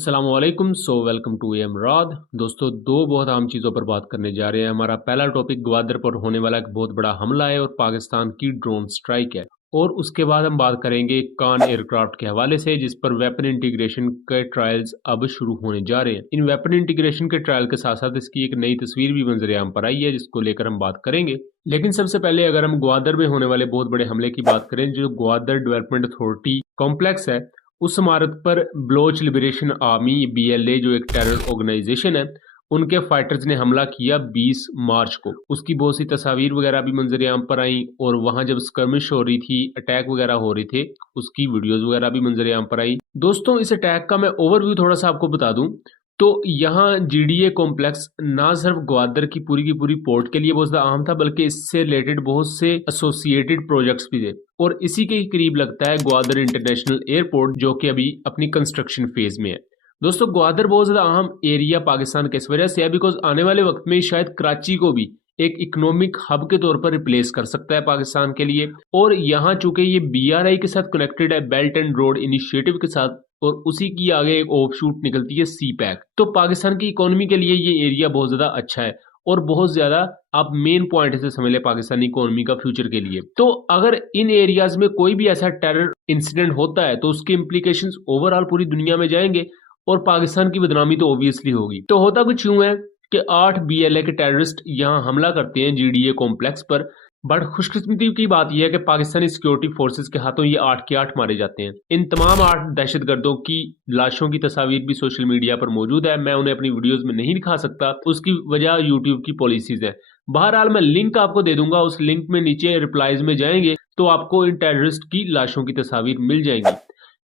अस्सलामुअलैकुम। Welcome to एमराद। दोस्तों, दो बहुत अहम चीज़ों पर बात करने जा रहे हैं। हमारा पहला टॉपिक ग्वादर पर होने वाला एक बहुत बड़ा हमला है और पाकिस्तान की ड्रोन स्ट्राइक है। और उसके बाद हम बात करेंगे कान एयरक्राफ्ट के हवाले से, जिस पर वेपन इंटीग्रेशन के ट्रायल्स अब शुरू होने जा रहे हैं। इन वेपन इंटीग्रेशन के ट्रायल के साथ साथ इसकी एक नई तस्वीर भी मंजर-ए-आम पर आई है, जिसको लेकर हम बात करेंगे। लेकिन सबसे पहले अगर हम ग्वादर में होने वाले बहुत बड़े हमले की बात करें, जो ग्वादर डेवलपमेंट अथॉरिटी कॉम्प्लेक्स है, उस इमारत पर बलोच लिबरेशन आर्मी BLA, जो एक टेरर ऑर्गेनाइजेशन है, उनके फाइटर्स ने हमला किया 20 मार्च को। उसकी बहुत सी तस्वीर वगैरह भी मंजर आम पर आई और वहां जब स्कर्मिश हो रही थी, अटैक वगैरह हो रहे थे, उसकी वीडियोस वगैरह भी मंजर आम पर आई। दोस्तों, इस अटैक का मैं ओवरव्यू थोड़ा सा आपको बता दूं तो यहाँ GDA कॉम्प्लेक्स ना सिर्फ ग्वादर की पूरी पोर्ट के लिए बहुत ज़्यादा अहम था, बल्कि इससे रिलेटेड बहुत से एसोसिएटेड प्रोजेक्ट्स भी थे। और इसी के करीब लगता है ग्वादर इंटरनेशनल एयरपोर्ट, जो कि अभी अपनी कंस्ट्रक्शन फेज में है। दोस्तों, ग्वादर बहुत ज़्यादा अहम एरिया पाकिस्तान के इस वजह से है बिकॉज आने वाले वक्त में शायद कराची को भी एक इकोनॉमिक हब के तौर पर रिप्लेस कर सकता है पाकिस्तान के लिए। और यहाँ चूंकि ये BRI के साथ कनेक्टेड है, बेल्ट एंड रोड इनिशिएटिव के साथ, और उसी की आगे एक ऑफशूट निकलती है CPEC, तो पाकिस्तान की इकोनॉमी के लिए ये एरिया बहुत ज़्यादा अच्छा है और बहुत ज़्यादा आप मेन पॉइंट से समझ लें पाकिस्तानी इकोनॉमी का फ्यूचर के लिए। तो अगर इन एरियाज में कोई भी ऐसा टेरर इंसिडेंट होता है तो उसके इम्प्लीकेशंस ओवरऑल पूरी दुनिया में जाएंगे और पाकिस्तान की बदनामी तो ऑब्वियसली होगी। तो होता कुछ यूं है कि 8 BLA के टेररिस्ट यहाँ हमला करते हैं GDA कॉम्प्लेक्स पर। बट खुशकिस्मती की बात यह है कि पाकिस्तानी सिक्योरिटी फोर्सेस के हाथों ये 8 के 8 मारे जाते हैं। इन तमाम 8 दहशतगर्दों की लाशों की तस्वीर भी सोशल मीडिया पर मौजूद है। मैं उन्हें अपनी वीडियोस में नहीं दिखा सकता, उसकी वजह यूट्यूब की पॉलिसीज है। बहरहाल मैं लिंक आपको दे दूंगा, उस लिंक में नीचे रिप्लाईज में जाएंगे तो आपको इन टेररिस्ट की लाशों की तस्वीर मिल जाएंगी।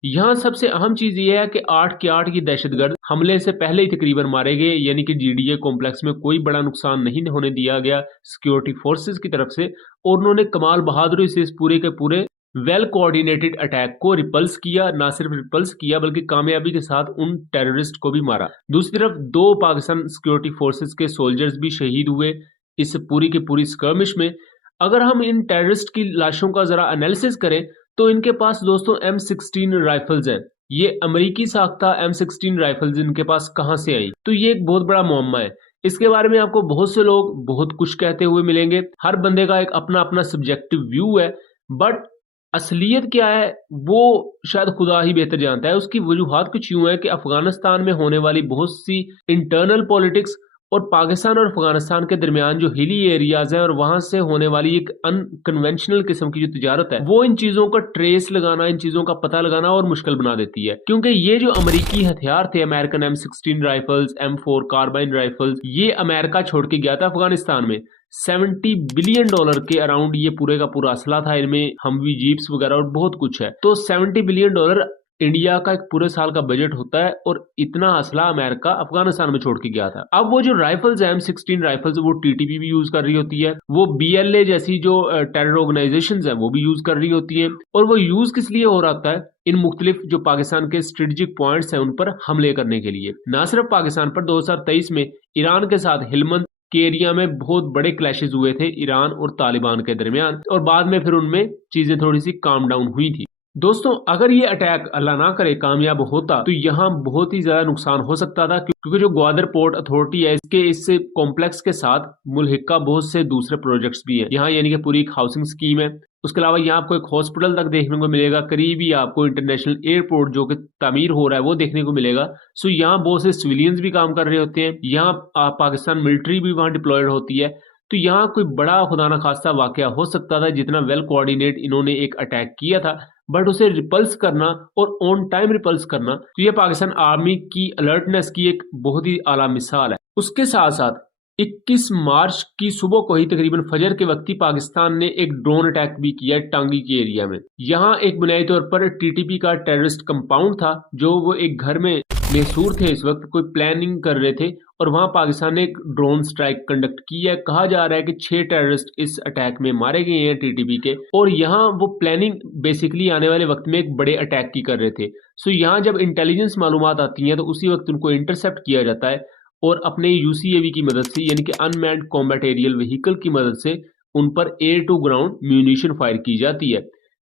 यहाँ सबसे अहम चीज ये है कि 8 के 8 की दहशतगर्द हमले से पहले ही तकरीबन मारे गए, यानी कि GDA कॉम्प्लेक्स में कोई बड़ा नुकसान नहीं होने दिया गया सिक्योरिटी फोर्सेस की तरफ से। और उन्होंने कमाल बहादुरी से इस पूरे के पूरे वेल कोऑर्डिनेटेड अटैक को रिपल्स किया। ना सिर्फ रिपल्स किया बल्कि कामयाबी के साथ उन टेररिस्ट को भी मारा। दूसरी तरफ 2 पाकिस्तान सिक्योरिटी फोर्सेस के सोल्जर्स भी शहीद हुए इस पूरी की पूरी स्कर्मिश में। अगर हम इन टेररिस्ट की लाशों का जरा एनालिसिस करें तो इनके पास दोस्तों M16 राइफल्स हैं। ये अमेरिकी साख्ता M16 राइफल्स इनके पास कहां से आई, तो ये एक बहुत बड़ा मुअम्मा है। इसके बारे में आपको बहुत से लोग बहुत कुछ कहते हुए मिलेंगे। हर बंदे का एक अपना अपना सब्जेक्टिव व्यू है, बट असलियत क्या है वो शायद खुदा ही बेहतर जानता है। उसकी वजूहात कुछ यूं है कि अफगानिस्तान में होने वाली बहुत सी इंटरनल पॉलिटिक्स और पाकिस्तान और अफगानिस्तान के दरमियान जो हिली एरियाज हैं और वहां से होने वाली एक अनकन्वेंशनल किस्म की जो तिजारत है, वो इन चीजों का ट्रेस लगाना, इन चीजों का पता लगाना और मुश्किल बना देती है। क्योंकि ये जो अमेरिकी हथियार थे, American M16 rifles, M4 carbine rifles, ये अमेरिका छोड़ के गया था अफगानिस्तान में। $70 बिलियन के अराउंड ये पूरे का पूरा असला था। इनमें हमवी जीप्स वगैरह और बहुत कुछ है। तो $70 बिलियन इंडिया का एक पूरे साल का बजट होता है और इतना असला अमेरिका अफगानिस्तान में छोड़ के गया था। अब वो जो राइफल्स है M16 राइफल्स, वो TTP भी यूज कर रही होती है, वो BLA जैसी जो टेरर ऑर्गेनाइजेशंस है वो भी यूज कर रही होती है। और वो यूज किस लिए हो रहा होता है? इन मुख्तलिफ जो पाकिस्तान के स्ट्रेटेजिक पॉइंट्स हैं उन पर हमले करने के लिए। ना सिर्फ पाकिस्तान पर, 2023 में ईरान के साथ हिलमंद के एरिया में बहुत बड़े क्लैशेस हुए थे ईरान और तालिबान के दरमियान, और बाद में फिर उनमें चीजें थोड़ी सी काम डाउन हुई थी। दोस्तों, अगर ये अटैक अल्लाह ना करे कामयाब होता तो यहाँ बहुत ही ज्यादा नुकसान हो सकता था, क्योंकि जो ग्वादर पोर्ट अथॉरिटी है, इसके इस कॉम्प्लेक्स के साथ मुल्हिका बहुत से दूसरे प्रोजेक्ट्स भी हैं यहाँ, यानी कि पूरी एक हाउसिंग स्कीम है। उसके अलावा यहाँ आपको एक हॉस्पिटल तक देखने को मिलेगा, करीब ही आपको इंटरनेशनल एयरपोर्ट जो कि तामीर हो रहा है वो देखने को मिलेगा। सो यहाँ बहुत से सिविलियंस भी काम कर रहे होते हैं। यहाँ पाकिस्तान मिलिट्री भी वहाँ डिप्लॉयड होती है। तो यहाँ कोई बड़ा खुदा न खास्ता वाकया हो सकता था, जितना वेल कोऑर्डिनेट इन्होंने एक अटैक किया था, बट उसे रिपल्स करना और ऑन टाइम रिपल्स करना, तो ये पाकिस्तान आर्मी की अलर्टनेस की एक बहुत ही आला मिसाल है। उसके साथ साथ 21 मार्च की सुबह को ही तकरीबन फजर के वक्त ही पाकिस्तान ने एक ड्रोन अटैक भी किया टांगी के एरिया में। यहाँ एक बुनियादी तौर पर TTP का टेररिस्ट कंपाउंड था, जो वो एक घर में मैसूर थे, इस वक्त कोई प्लानिंग कर रहे थे, और वहां पाकिस्तान ने एक ड्रोन स्ट्राइक कंडक्ट की है। कहा जा रहा है कि 6 टेररिस्ट इस अटैक में मारे गए हैं TTP के, और यहाँ वो प्लानिंग बेसिकली आने वाले वक्त में एक बड़े अटैक की कर रहे थे। सो यहाँ जब इंटेलिजेंस मालूमात आती हैं तो उसी वक्त उनको इंटरसेप्ट किया जाता है और अपने UCAV की मदद से, यानी कि अनमैन्ड कॉम्बैट एरियल व्हीकल की मदद से उन पर air to ground munition fire की जाती है।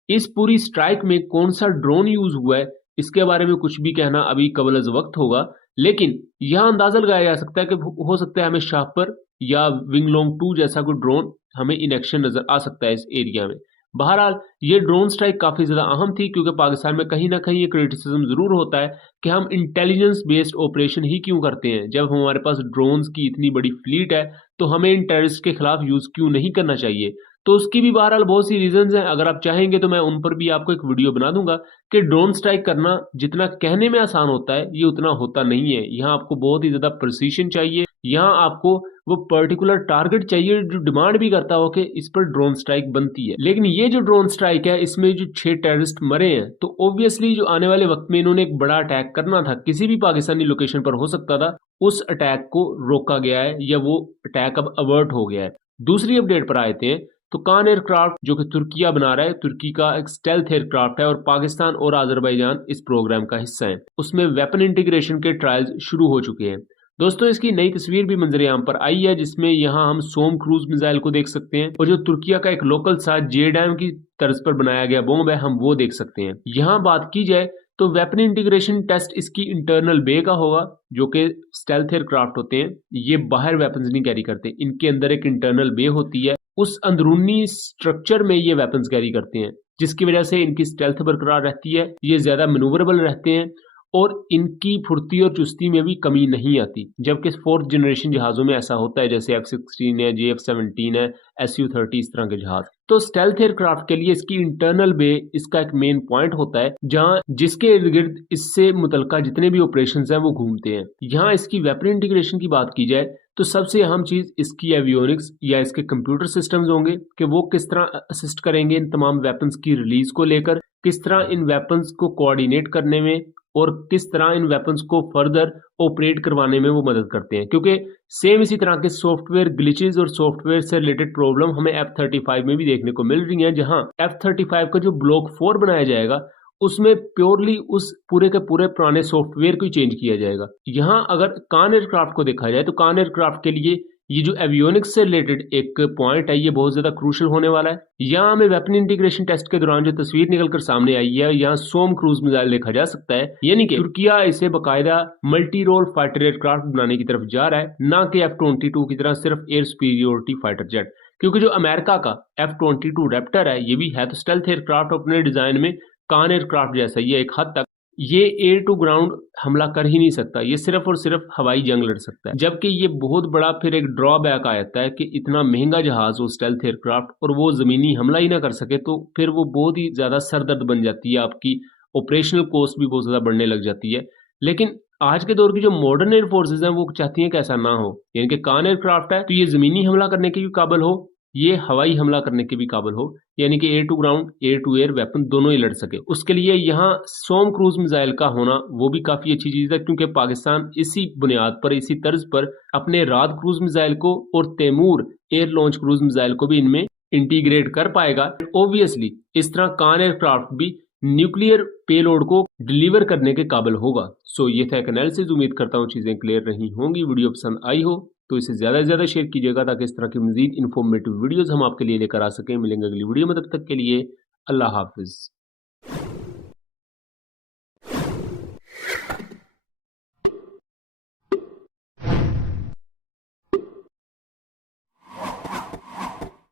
इस पूरी स्ट्राइक में कौन सा ड्रोन यूज हुआ है इसके बारे में कुछ भी कहना अभी कबल अज़ वक्त होगा, लेकिन यहाँ अंदाज़ा लगाया जा सकता है कि हो सकता है हमें शापर या विंगलोंग 2 जैसा कोई ड्रोन हमें इन एक्शन नज़र आ सकता है इस एरिया में। बहरहाल ये ड्रोन स्ट्राइक काफ़ी ज़्यादा अहम थी, क्योंकि पाकिस्तान में कहीं न कहीं ये क्रिटिसिज़्म ज़रूर होता है कि हम इंटेलिजेंस बेस्ड ऑपरेशन ही क्यों करते हैं? जब हमारे पास ड्रोन्स की इतनी बड़ी फ्लीट है, तो हमें इन टेररिस्ट के खिलाफ यूज़ क्यों नहीं करना चाहिए? तो उसकी भी बहरहाल बहुत सी रीज़न्स हैं, अगर आप चाहेंगे तो मैं उन पर भी आपको एक वीडियो बना दूँगा कि ड्रोन स्ट्राइक करना जितना कहने में आसान होता है, ये उतना होता नहीं है। यहाँ आपको बहुत ही ज़्यादा प्रिसिशन चाहिए, यहाँ आपको वो पर्टिकुलर टारगेट चाहिए जो डिमांड भी करता हो कि इस पर ड्रोन स्ट्राइक बनती है। लेकिन ये जो ड्रोन स्ट्राइक है, इसमें जो 6 टेररिस्ट मरे हैं, तो ऑब्वियसली जो आने वाले वक्त में इन्होंने एक बड़ा अटैक करना था, किसी भी पाकिस्तानी लोकेशन पर हो सकता था, उस अटैक को रोका गया है या वो अटैक अब अवर्ट हो गया है। दूसरी अपडेट पर आते हैं, तो कान एयरक्राफ्ट जो कि तुर्किया बना रहा है, तुर्की का एक स्टेल्थ एयरक्राफ्ट है और पाकिस्तान और अजरबैजान इस प्रोग्राम का हिस्सा है। उसमें वेपन इंटीग्रेशन के ट्रायल्स शुरू हो चुके हैं। दोस्तों, इसकी नई तस्वीर भी मंजर-ए-आम पर आई है, जिसमें यहाँ हम सोम क्रूज मिसाइल को देख सकते हैं और जो तुर्किया का एक लोकल सा जेडैम की तर्ज पर बनाया गया बॉम्ब है, हम वो देख सकते हैं। यहाँ बात की जाए तो वेपन इंटीग्रेशन टेस्ट इसकी इंटरनल बे का होगा, जो कि स्टेल्थ एयरक्राफ्ट होते हैं, ये बाहर वेपन्स नहीं कैरी करते, इनके अंदर एक इंटरनल बे होती है, उस अंदरूनी स्ट्रक्चर में ये वेपन्स कैरी करते हैं, जिसकी वजह से इनकी स्टेल्थ बरकरार रहती है, ये ज़्यादा मैनूवरेबल रहते हैं और इनकी फुर्ती और चुस्ती में भी कमी नहीं आती। जबकि 4th जनरेशन जहाज़ों में ऐसा होता है, जैसे F-16 है, JF-17 है, Su-30 इस तरह के जहाज़। तो स्टेल्थ एयरक्राफ्ट के लिए इसकी इंटरनल बे इसका एक मेन पॉइंट होता है, जहाँ जिसके इर्द-गिर्द इससे मुतल्लिका जितने भी ऑपरेशंस हैं वो घूमते हैं। यहाँ इसकी वेपन इंटीग्रेशन की बात की जाए तो सबसे अहम चीज़ इसकी एवियोनिक्स या इसके कंप्यूटर सिस्टम्स होंगे कि वो किस तरह असिस्ट करेंगे इन तमाम वेपन्स की रिलीज़ को लेकर, किस तरह इन वेपन्स को कोऑर्डिनेट करने में और किस तरह इन वेपन्स को फर्दर ऑपरेट करवाने में वो मदद करते हैं। क्योंकि सेम इसी तरह के सॉफ्टवेयर ग्लिचेस और सॉफ्टवेयर से रिलेटेड प्रॉब्लम हमें F-35 में भी देखने को मिल रही हैं, जहां F-35 का जो ब्लॉक 4 बनाया जाएगा उसमें प्योरली उस पूरे के पूरे पुराने सॉफ्टवेयर को ही चेंज किया जाएगा। यहाँ अगर कान एयरक्राफ्ट को देखा जाए तो कान एयरक्राफ्ट के लिए ये जो एवियोनिक्स से रिलेटेड एक पॉइंट है, ये बहुत ज्यादा क्रूशल होने वाला है। यहाँ हमें वेपन इंटीग्रेशन टेस्ट के दौरान जो तस्वीर निकलकर सामने आई है, यहाँ सोम क्रूज मिसाइल देखा जा सकता है, यानी कि तुर्किया इसे बाकायदा मल्टी रोल फाइटर एयरक्राफ्ट बनाने की तरफ जा रहा है, ना कि F-22 की तरह सिर्फ एयर सुपीरियोरिटी फाइटर जेट। क्योंकि जो अमेरिका का F-22 रैप्टर है, ये भी है तो स्टेल्थ एयरक्राफ्ट, अपने डिजाइन में कान एयरक्राफ्ट जैसा ही है एक हद तक। ये एयर टू ग्राउंड हमला कर ही नहीं सकता, ये सिर्फ और सिर्फ हवाई जंग लड़ सकता है। जबकि ये बहुत बड़ा फिर एक ड्रॉबैक आ जाता है कि इतना महंगा जहाज हो स्टेल्थ एयरक्राफ्ट और वो जमीनी हमला ही ना कर सके, तो फिर वो बहुत ही ज्यादा सरदर्द बन जाती है, आपकी ऑपरेशनल कॉस्ट भी बहुत ज्यादा बढ़ने लग जाती है। लेकिन आज के दौर की जो मॉडर्न एयर फोर्सेज हैं वो चाहती हैं कि ऐसा ना हो, यानी कि कान एयरक्राफ्ट है तो ये जमीनी हमला करने के भी काबिल हो, ये हवाई हमला करने के भी काबिल हो, यानी कि air to ground air to air weapon दोनों ही लड़ सके। उसके लिए यहाँ सोम क्रूज मिसाइल का होना वो भी काफी अच्छी चीज है, क्योंकि पाकिस्तान इसी बुनियाद पर, इसी तर्ज पर अपने राद क्रूज मिसाइल को और Taimur air launch cruise missile को भी इनमें इंटीग्रेट कर पाएगा। ऑब्वियसली इस तरह कान एयरक्राफ्ट भी न्यूक्लियर पेलोड को डिलीवर करने के काबिल होगा। सो ये था एक एनालिसिस, उम्मीद करता हूँ चीजें क्लियर रही होंगी। वीडियो पसंद आई हो तो इसे ज़्यादा से ज़्यादा शेयर कीजिएगा, ताकि इस तरह की मज़ीद इन्फॉर्मेटिव वीडियोज़ हम आपके लिए लेकर आ सकें। मिलेंगे अगली वीडियो में, तब तक के लिए अल्लाह हाफ़िज़।